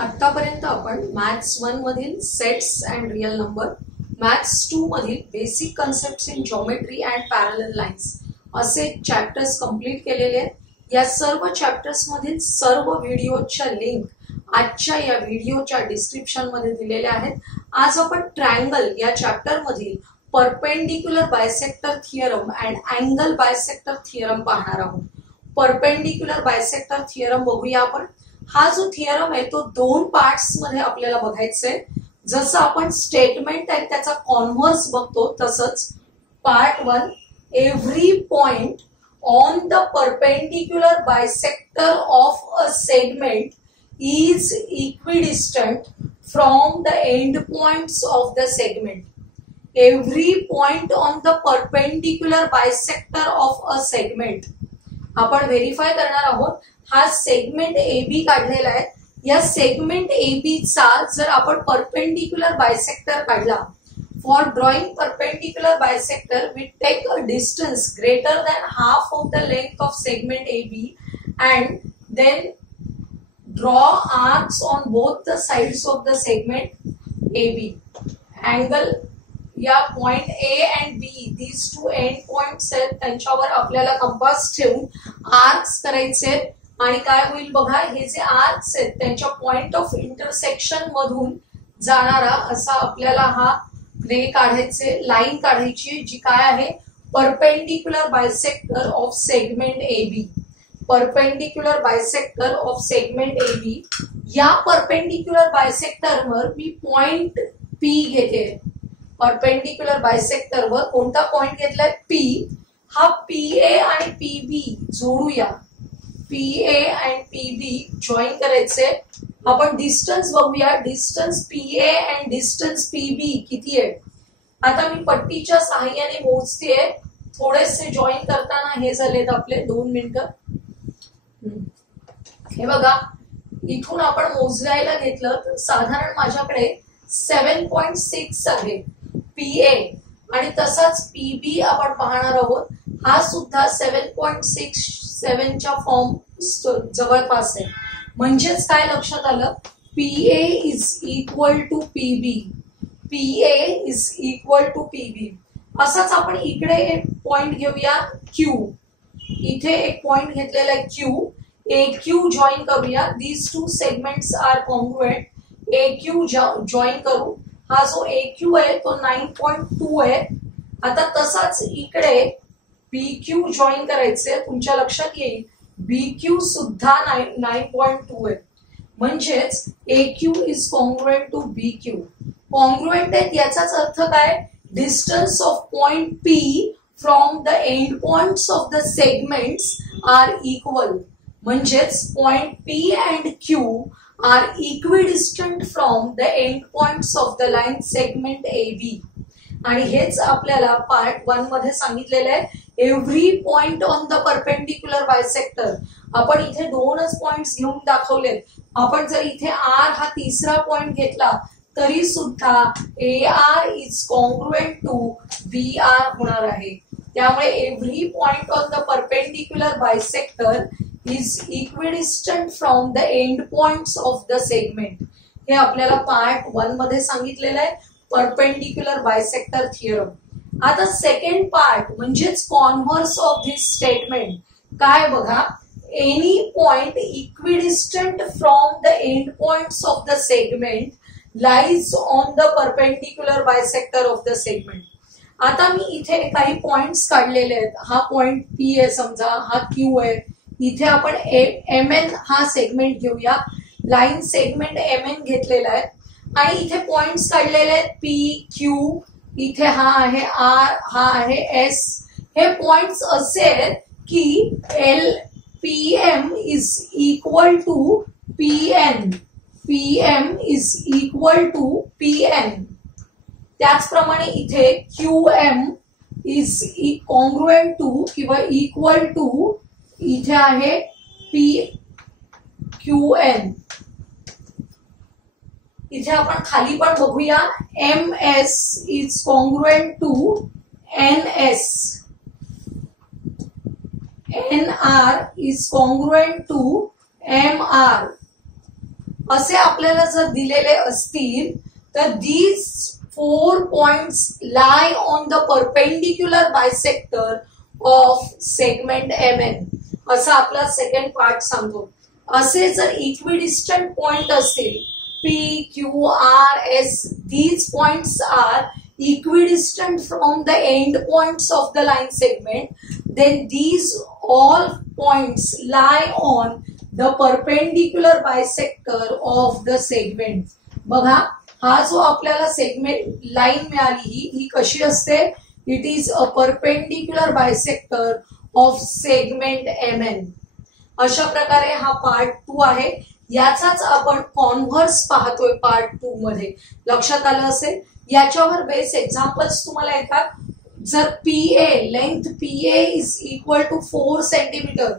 आतापर्यंत आपण मॅथ्स 1 मधील sets and real number, maths 2 मधील basic concepts in geometry and parallel lines असे चॅप्टर्स कंप्लीट केलेले आहेत. या सर्व चॅप्टर्स मधील सर्व व्हिडिओच्या लिंक आजच्या या व्हिडिओच्या डिस्क्रिप्शन मध्ये दिलेल्या आहेत. आज आपण ट्रायंगल या चॅप्टर मधील perpendicular bisector theorem and angle bisector theorem पाहणार आहोत. परपेंडिक्युलर बायसेक्टर थिअरम बघूया आपण. हा जो थिअरम आहे तो दोन पार्ट्स मध्ये आपल्याला बघायचा आहे. जसं आपण स्टेटमेंट आहे त्याचा कॉन्व्हर्स बघतो तसंच part 1 every point on the perpendicular bisector of a segment is equidistant from the end points of the segment. Every point on the perpendicular bisector of a segment. आपण व्हेरीफाय करणार आहोत. हा segment AB काढलेला आहे. या segment AB चा जर आपण परपेंडिक्युलर बायसेक्टर काढला, for drawing perpendicular bisector we take a distance greater than half of the length of segment AB and then draw arcs on both the sides of the segment AB. Angle या point A and B these two end points आहेत, त्यांच्यावर आपल्याला compass ठेवून arcs करायचे आणि काय होईल बघा, हे जे आर्क्स आहेत त्यांच्या पॉइंट ऑफ इंटरसेक्शन मधून जाणारा असा आपल्याला हा रे काढायचे, लाईन काढायची जी काय आहे perpendicular bisector of segment AB. Perpendicular bisector of segment AB. या परपेंडिक्युलर बायसेक्टर वर मी पॉइंट P घेते. परपेंडिक्युलर बायसेक्टर वर कोणता पॉइंट घेतलाय P. हा PA आणि PB जोडूया. PA आणि PB जॉईन करायचे. आपण डिस्टन्स बघूया. डिस्टन्स PA आणि डिस्टन्स PB किती आहे. आता मी पट्टीच्या सहाय्याने मोजतेय. थोडेसे जॉईन करताना हे झालेत आपले 2 मिनिटं. हे बघा, इथून आपण मोजायला घेतलं तर साधारण माझ्याकडे 7.6 आहे PA आणि तसाच PB आपण पाहणार आहोत. हा सुद्धा 7.67 च्या फॉर्म जवळपास आहे. म्हणजेच काय लक्षात आलं, PA is equal to PB. PA is equal to PB. असाच आपण इकडे एक पॉइंट घेऊया Q. इथे एक पॉइंट घेतलेला आहे Q. AQ जॉईन करूया. These two segments are congruent. AQ join करू. हा जो AQ आहे तो 9.2 आहे. आता तसाच इकडे BQ जॉईन करायचे. तुमच्या लक्षात येईल BQ सुद्धा 9.2 आहे. म्हणजेच AQ is congruent to BQ. Congruent आहे याचाच अर्थ काय, distance of point P from the end points of the segments are equal. म्हणजेच point P and Q are equidistant from the end points of the line segment AB. आणि हेच आपल्याला part 1 मध्ये सांगितलेलं आहे. Every point on the perpendicular bisector. आपण इथे दोनच पॉइंट्स घेऊन दाखवलेत. आपण जर इथे R हा तिसरा पॉइंट घेतला तरी सुद्धा AR is congruent to BR होणार आहे. त्यामुळे every point on the perpendicular bisector is equidistant from the end points of the segment. हे आपल्याला पार्ट 1 मध्ये सांगितलेलं आहे परपेंडिक्युलर बायसेक्टर थिअरम. आता सेकंड पार्ट म्हणजेच कॉन्व्हर्स ऑफ दिस स्टेटमेंट काय बघा, any point equidistant from the end points of the segment lies on the perpendicular bisector of the segment. आता मी इथे काही पॉइंट्स काढलेले आहेत. हा पॉइंट P आहे समजा, हा Q आहे. इथे आपण MN हा सेगमेंट घेऊया. लाईन सेगमेंट MN घेतलेला आहे आणि इथे पॉइंट्स काढलेले आहेत P Q. इथे हा आहे R, हा आहे S. हे पॉइंट्स असे आहेत की PM is equal to PN. PM is equal to PN. त्याचप्रमाणे इथे QM इज कॉन्ग्रुएंट टू किंवा इक्वल टू इथे आहे PQN. इथे आपण खाली पण बघूया MS is congruent to NS. NR is congruent to MR. असे आपल्याला जर दिलेले असतील तर these 4 points lie on the perpendicular bisector of segment MN. असा आपला सेकंड पार्ट सांगतो. असे जर इक्विडिस्टंट पॉइंट असतील P, Q, R, S, these points are equidistant from the end points of the line segment, then these all points lie on the perpendicular bisector of the segment. बघा, हा जो आपल्याला segment line मिळाली ही कशी असते? It is a perpendicular bisector of segment MN. अशा प्रकारे हा पार्ट 2 आहे. याचाच आपण कॉन्व्हर्स पाहतोय पार्ट 2 मध्ये. लक्षात आलं असेल. याच्यावर बेस एक्झाम्पल्स तुम्हाला येतात. जर PA length PA is equal to 4 centimetre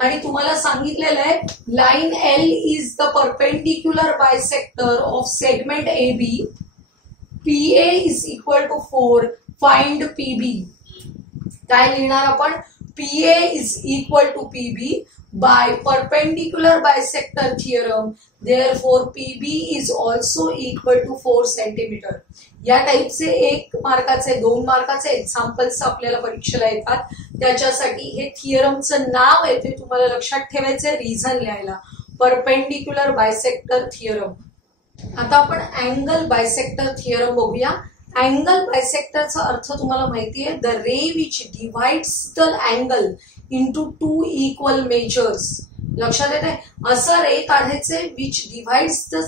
आणि तुम्हाला सांगितलेलं आहे line L is the perpendicular bisector of segment AB. PA is equal to 4. Find PB. काय लिहिणार आपण? PA is equal to PB by perpendicular bisector theorem. Therefore PB is also equal to 4 centimeter. या टाइपचे 1 मार्काचे 2 मार्काचे examples आपल्याला परीक्षेला येतात. त्याच्यासाठी हे थिअरमचं नाव आहे ते तुम्हाला लक्षात ठेवायचे, रिझन लिहायला. Perpendicular bisector theorem. आता आपण अँगल बायसेक्टर थिअरम बघूया. अँगल बायसेक्टरचा अर्थ तुम्हाला माहिती आहे, the ray which divides the angle into 2 equal measures. लक्षात येत आहे. असा रे काढायचे which divides the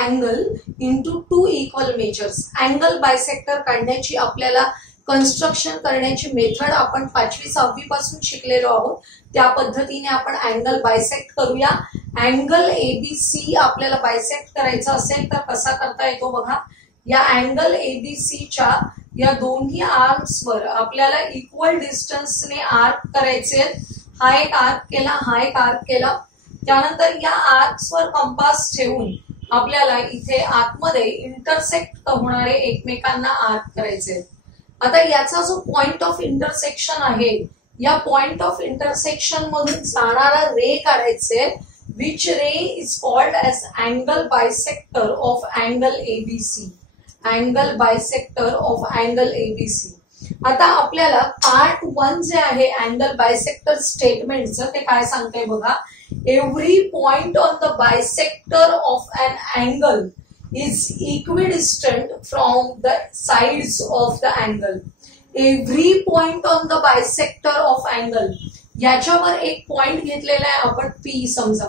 angle into 2 equal measures. Angle bisector काढण्याची आपल्याला कन्स्ट्रक्शन करण्याची मेथड आपण 5वी 6वी पासून शिकलेलो आहोत. त्या पद्धतीने आपण अँगल बायसेक्ट करूया. अँगल ABC आपल्याला बायसेक्ट करायचा असेल तर कसा करता येतो बघा. या अँगल ABCच्या या दोन्ही आर्म्सवर आपल्याला इक्वल डिस्टन्सने आर्क करायचे. हा एक आर्क केला, हा एक आर्क केला. त्यानंतर या आर्क्सवर कंपास ठेवून आपल्याला इथे आतमध्ये इंटरसेक्ट होणारे एकमेकांना आर्क करायचे. आता याचा जो पॉइंट ऑफ इंटरसेक्शन आहे, या पॉइंट ऑफ इंटरसेक्शन मधून जाणारा रे काढायचे, which ray is called as angle bisector of angle ABC. Angle bisector of angle ABC. आता आपल्याला पार्ट 1 जे आहे अँगल बायसेक्टर स्टेटमेंटचं, ते काय सांगतंय बघा. Every point on the bisector of an angle is equidistant from the sides of the angle. Every point on the bisector of angle, याच्यावर एक पॉइंट घेतलेला आहे आपण P समजा.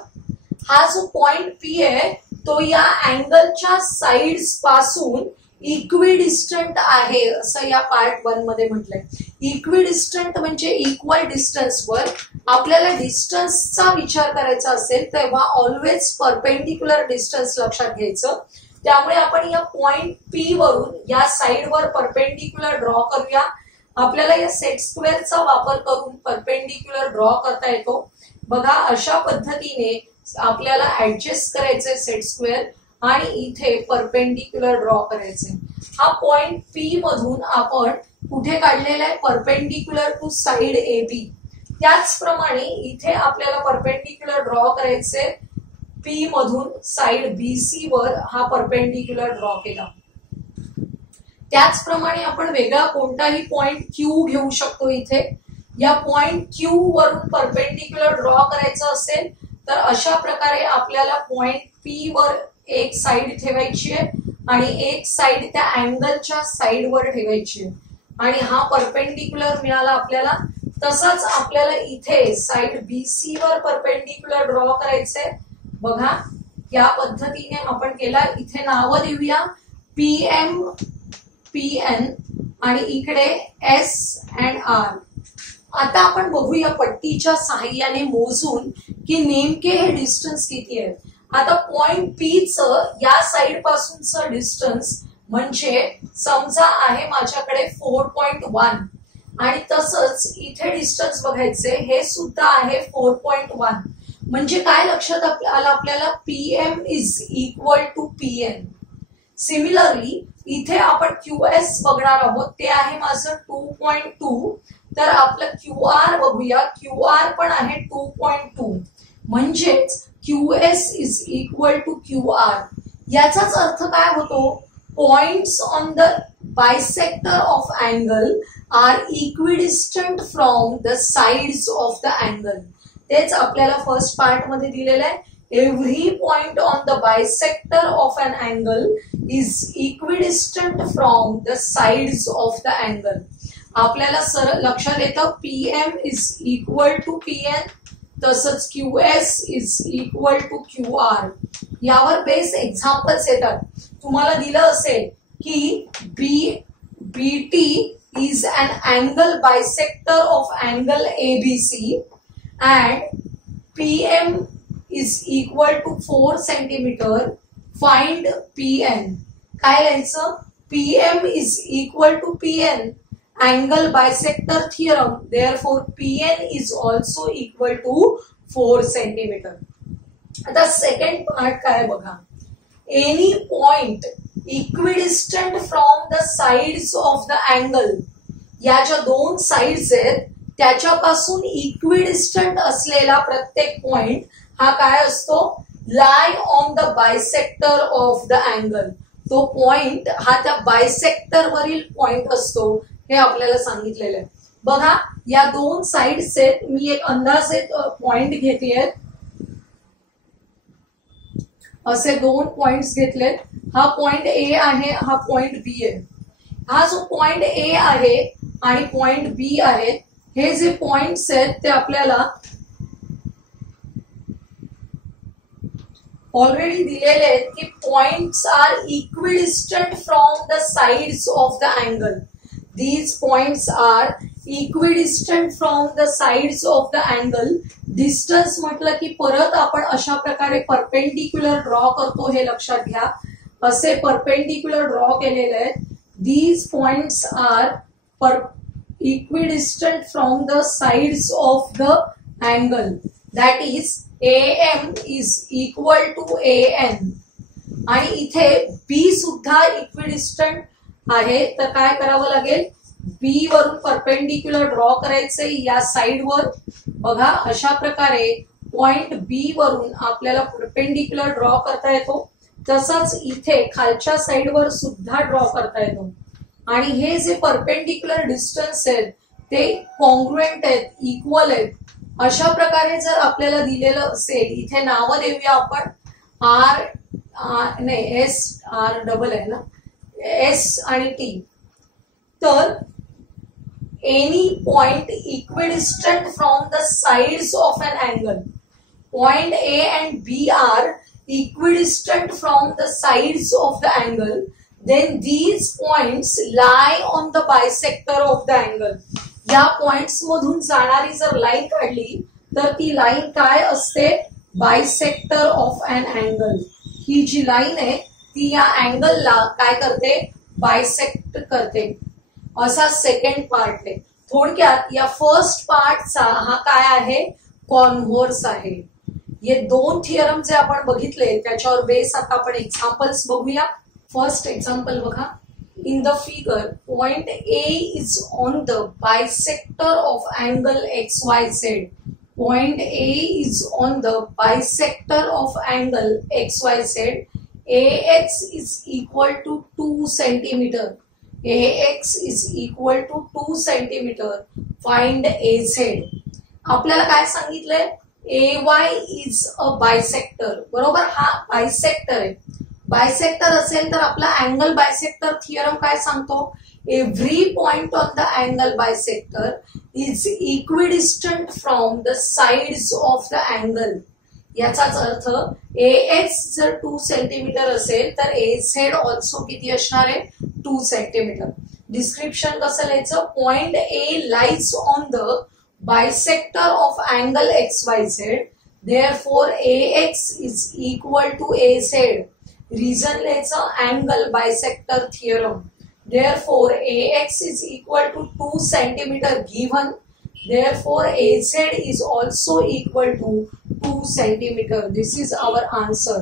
हा जो पॉइंट P आहे तो या अँगलच्या साइड्स पासून इक्विडिस्टंट आहे असं या पार्ट 1 मध्ये म्हटलंय. इक्विडिस्टंट म्हणजे इक्वल डिस्टन्सवर. आपल्याला डिस्टन्सचा विचार करायचा असेल तेव्हा ऑलवेज परपेंडिक्युलर डिस्टन्स लक्षात घ्यायचं. त्यामुळे आपण या पॉइंट P वरून या साइडवर परपेंडिक्युलर ड्रॉ करूया. आपल्याला या सेट स्क्वेअरचा वापर करून परपेंडिक्युलर ड्रॉ करता येतो. बघा, अशा पद्धतीने आपल्याला ऍडजस्ट करायचे सेट स्क्वेअर आणि इथे परपेंडिक्युलर ड्रॉ करायचे. हा पॉइंट P मधून आपण कुठे काढलेला आहे? Perpendicular to side AB. त्याचप्रमाणे इथे आपल्याला परपेंडिक्युलर ड्रॉ करायचे. P मधून साइड BC वर हा परपेंडिक्युलर ड्रॉ केला. त्याचप्रमाणे आपण वेगळा कोणताही पॉइंट Q घेऊ शकतो. इथे या पॉइंट Q वरून परपेंडिक्युलर ड्रॉ करायचं असेल तर अशा प्रकारे आपल्याला पॉइंट P वर एक साइड ठेवायची आहे आणि एक साइड त्या अँगलच्या साइडवर ठेवायची आहे आणि हा परपेंडिक्युलर मिळाला आपल्याला. तसंच आपल्याला इथे साइड BC वर परपेंडिक्युलर ड्रॉ करायचंय. बघा, या पद्धतीने आपण केला. इथे नावं देऊया PM, PN आणि इकडे S and R. आता आपण बघूया पट्टीच्या साहाय्याने मोजून की नेमके हे डिस्टन्स किती आहे. आता पॉइंट P चं या साइड पासूनचं डिस्टन्स म्हणजे समजा आहे माझ्याकडे 4.1 आणि तसंच इथे डिस्टन्स बघायचे, हे सुद्धा आहे 4.1. म्हणजे काय लक्षात आलं आपल्याला? PM is equal to PN. Similarly इथे आपण QS बघणार आहोत, ते आहे माझं 2.2. तर आपलं QR बघूया, QR पण आहे 2.2. म्हणजेच QS is equal to QR. याचाच अर्थ काय होतो, points on the bisector of angle are equidistant from the sides of the angle. तेच आपल्याला फर्स्ट पार्ट मध्ये दिलेलं आहे. Every point on the bisector of an angle is equidistant from the sides of the angle. आपल्याला सरळ लक्षात येतं PM is equal to PN, तसंच QS is equal to QR. यावर बेस एक्झाम्पल्स येतात. तुम्हाला दिलं असेल की BT is an angle bisector of angle ABC and PM is equal to 4 centimeter. Find PN. काय लिहायचं, PM is equal to PN, angle bisector theorem, therefore PN is also equal to 4 centimeter. आता second पार्ट काय बघा, any point equidistant from the sides of the angle. या ज्या दोन sides आहेत त्याच्यापासून इक्विडिस्टंट असलेला प्रत्येक पॉइंट हा काय असतो, lie on the bisector of the angle. तो पॉइंट हा त्या बायसेक्टर वरील पॉइंट असतो, हे आपल्याला सांगितलेलं आहे. बघा या दोन साइड्स आहेत, मी एक अंदाजे पॉइंट घेतलेत, असे दोन पॉइंट्स घेतलेत. हा पॉइंट A आहे, हा पॉइंट B आहे. हा जो पॉइंट A आहे आणि पॉइंट B आहे, हे जे पॉइंट्स आहेत ते आपल्याला ऑलरेडी दिलेले आहेत की points are equidistant from the sides of the angle. These points are equidistant from the sides of the angle. Distance म्हटलं की परत आपण अशा प्रकारे परपेंडिक्युलर ड्रॉ करतो, हे लक्षात घ्या. असे परपेंडिक्युलर ड्रॉ केलेले आहेत. These points are equidistant from the sides of the angle, that is AM is equal to AN. आणि इथे B सुद्धा इक्विडिस्टंट आहे, तर काय करावं लागेल, B वरून परपेंडिक्युलर ड्रॉ करायचे या साइडवर. बघा अशा प्रकारे पॉइंट B वरून आपल्याला परपेंडिक्युलर ड्रॉ करता येतो. तसंच इथे खालच्या साइडवर सुद्धा ड्रॉ करता येतो. आणि हे जे परपेंडिक्युलर डिस्टन्स आहेत ते कॉन्ग्रुएंट आहेत, इक्वल आहेत. अशा प्रकारे जर आपल्याला दिलेलं असेल, इथे नावं देऊया आपण, नाही SR डबल आहे ना, S आणि T. तर any point equidistant from the sides of an angle. Point A and B are equidistant from the sides of the angle. Then these points lie on the bisector of the angle. या points मधून जाणारी जर line काढली तर ती line काय असते, bisector of an angle. ही जी लाईन आहे ती या अँगलला काय करते, बायसेक्ट करते. असा सेकंड पार्ट आहे. थोडक्यात या फर्स्ट पार्टचा हा काय आहे, कॉन्व्हर्स आहे. हे दोन थिअरम जे आपण बघितले त्याच्यावर बेस आता आपण एक्झाम्पल्स बघूया. फर्स्ट एक्झाम्पल बघा, in the figure point A is on the bisector of angle XYZ. Point A is on the bisector of angle XYZ. AX is equal to 2 centimeter. AX is equal to 2 centimeter. Find AZ. आपल्याला काय सांगितलंय, AY is a bisector. बरोबर, हा bisector आहे. Bisector असेल तर आपला angle bisector theorem काय सांगतो, every point on the angle bisector is equidistant from the sides of the angle. याचाच अर्थ AX जर 2 सेंटीमीटर असेल तर AZ ऑल्सो किती असणार आहे, 2 सेंटीमीटर. डिस्क्रिप्शन कसं लिहायचं, point A lies on the bisector of angle XYZ, therefore AX is equal to AZ. Reason लिहायचं, angle bisector theorem. Therefore AX is equal to 2 centimeter given. Therefore AZ is also equal to 2 centimeter. This is our answer.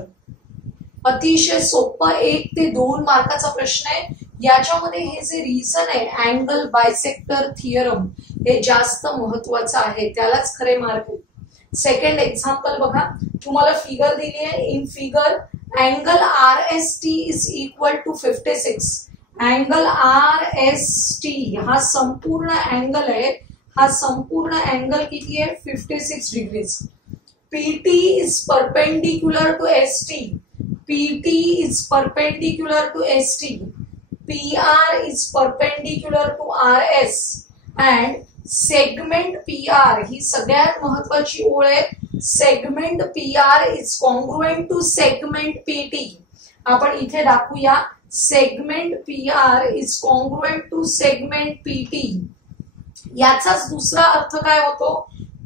अतिशय सोपा 1 ते 2 मार्काचा प्रश्न आहे. याच्यामध्ये हे जे reason आहे अँगल बायसेक्टर थिअरम, हे जास्त महत्वाचं आहे, त्यालाच खरे मार्क आहे. सेकंड एक्झाम्पल बघा, तुम्हाला फिगर दिली आहे. In figure angle RST is equal to 56. Angle RST हा संपूर्ण अँगल आहे. हा संपूर्ण अँगल किती आहे? 56 degrees. PT is perpendicular to ST. PT is perpendicular to ST. PR is perpendicular to RS. And segment PR ही सगळ्यात महत्वाची ओळ आहे. Segment PR is congruent to segment PT. आपण इथे दाखवूया. Segment PR is congruent to segment PT. याचाच दुसरा अर्थ काय होतो?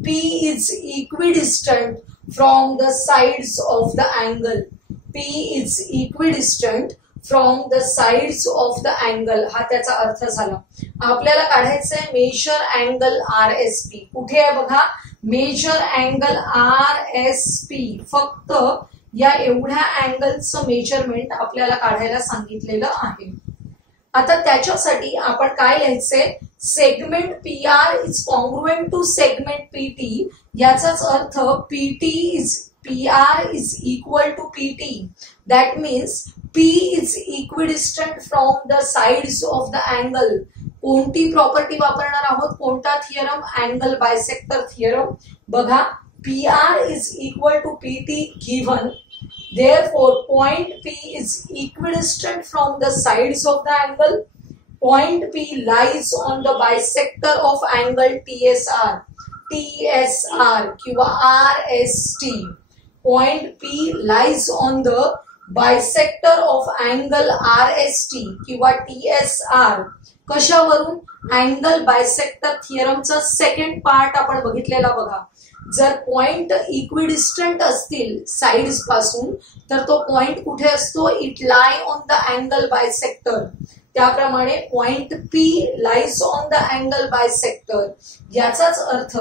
P is equidistant from the sides of the angle. P is equidistant from the sides of the angle. हा त्याचा अर्थ झाला. आपल्याला काढायचं आहे मेजर अँगल RSP. कुठे आहे बघा? Measure angle RSP. फक्त या एवढ्या अँगलचं मेजरमेंट आपल्याला काढायला सांगितलेलं आहे. आता त्याच्यासाठी आपण काय लिहायचंय? Segment PR is congruent to segment PT. याचाच अर्थ PR is equal to PT. That means P is equidistant from the sides of the angle. कोणती प्रॉपर्टी वापरणार आहोत? कोणता थिअरम? Angle bisector theorem. बघा, PR is equal to PT given. Therefore, point P is equidistant from the sides of the angle. Point P lies on the bisector of angle TSR. TSR किंवा RST. Point P lies on the bisector of angle RST किंवा TSR. कशावरून? Angle bisector थिअरमचा second part आपण बघितलेला बघा. जर point equidistant असतील sides पासून तर तो पॉइंट कुठे असतो? It lie on the angle bisector. त्याप्रमाणे point P lies on the angle bisector. याचाच अर्थ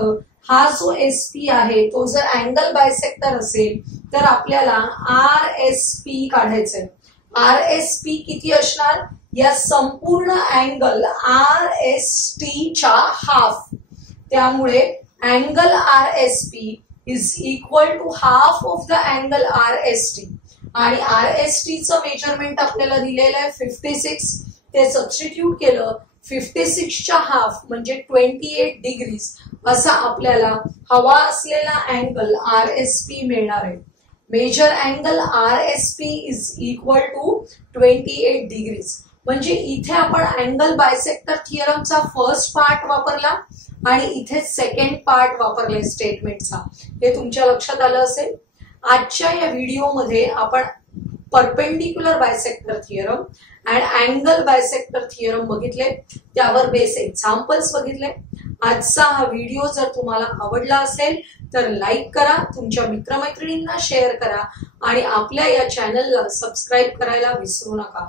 हा जो SP आहे तो जर अँगल बायसेक्टर असेल तर आपल्याला RSP काढायचंय. RSP किती असणार? या संपूर्ण अँगल RST च्या हाफ. त्यामुळे angle RSP is equal to half of the angle RST. आणि RST चं मेजरमेंट आपल्याला दिलेलं आहे 56. ते सबस्टिट्यूट केलं 56 च्या हाफ म्हणजे 28 डिग्रीज असा आपल्याला हवा असलेला अँगल RSP मिळणार आहे. Measure angle RSP is equal to 28 degrees. म्हणजे इथे आपण अँगल बायसेक्टर थिअरमचा फर्स्ट पार्ट वापरला आणि इथे सेकंड पार्ट वापरले स्टेटमेंटचा. हे तुमच्या लक्षात आलं असेल. आजच्या या व्हिडिओमध्ये आपण परपेंडिक्युलर बायसेक्टर थिअरम आणि अँगल बायसेक्टर थिअरम बघितले. त्यावर बेस एक्झाम्पल्स बघितले. आजचा हा व्हिडिओ जर तुम्हाला आवडला असेल तर लाईक करा, तुमच्या मित्रमैत्रिणींना शेअर करा आणि आपल्या या चॅनलला सबस्क्राईब करायला विसरू नका.